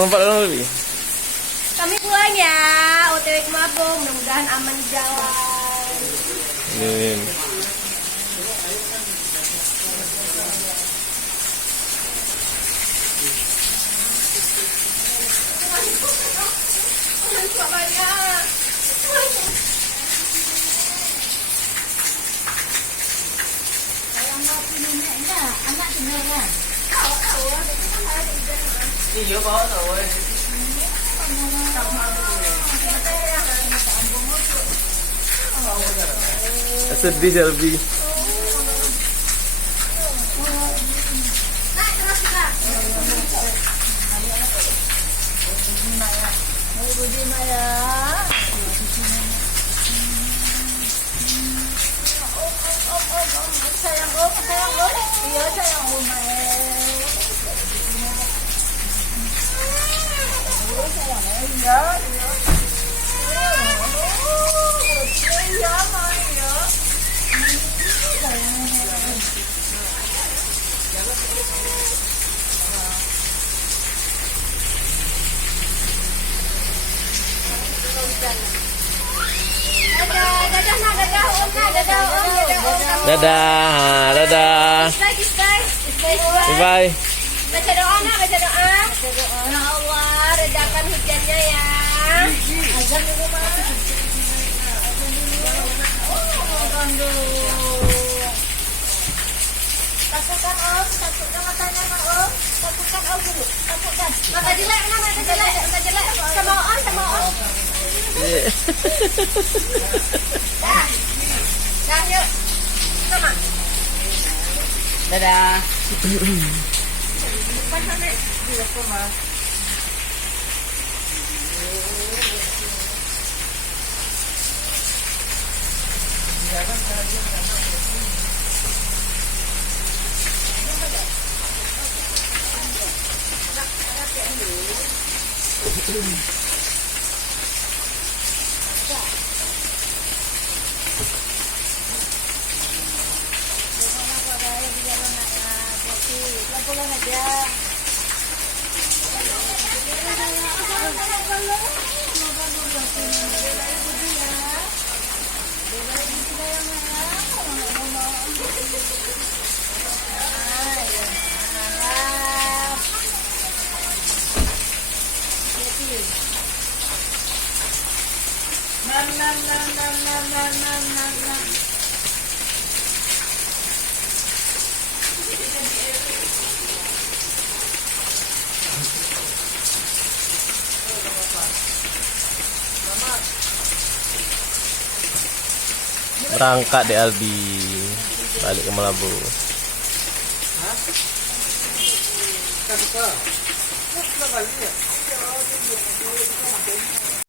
Lompat dalam lebih. Kami pulang ya, OTW ke Mabung, mudah-mudahan aman di jalan. Amin. Anak sebenarnya. Iya bawa tahu. Sedih Selvi. Naik terus kita. Budi Maya. Sayang om, sayang om. Iya sayang om. Dadah, dadah. Bye bye. Baca doa nak, baca doa. Ya Allah, redakan hujannya ya. Azan dulu Mak. Azan dulu. Takutkan Om, takutkan matanya Mak Om. Takutkan Om dulu, takutkan. Mata jelek, mata jelek, mata jelek. Sama Om, sama Om. Dah, dah yuk. Sama. Dadah. Depan sana. Iya sama. Pulang aja. Berangkat deh Albi, balik ke Melabu. Kita balik ya.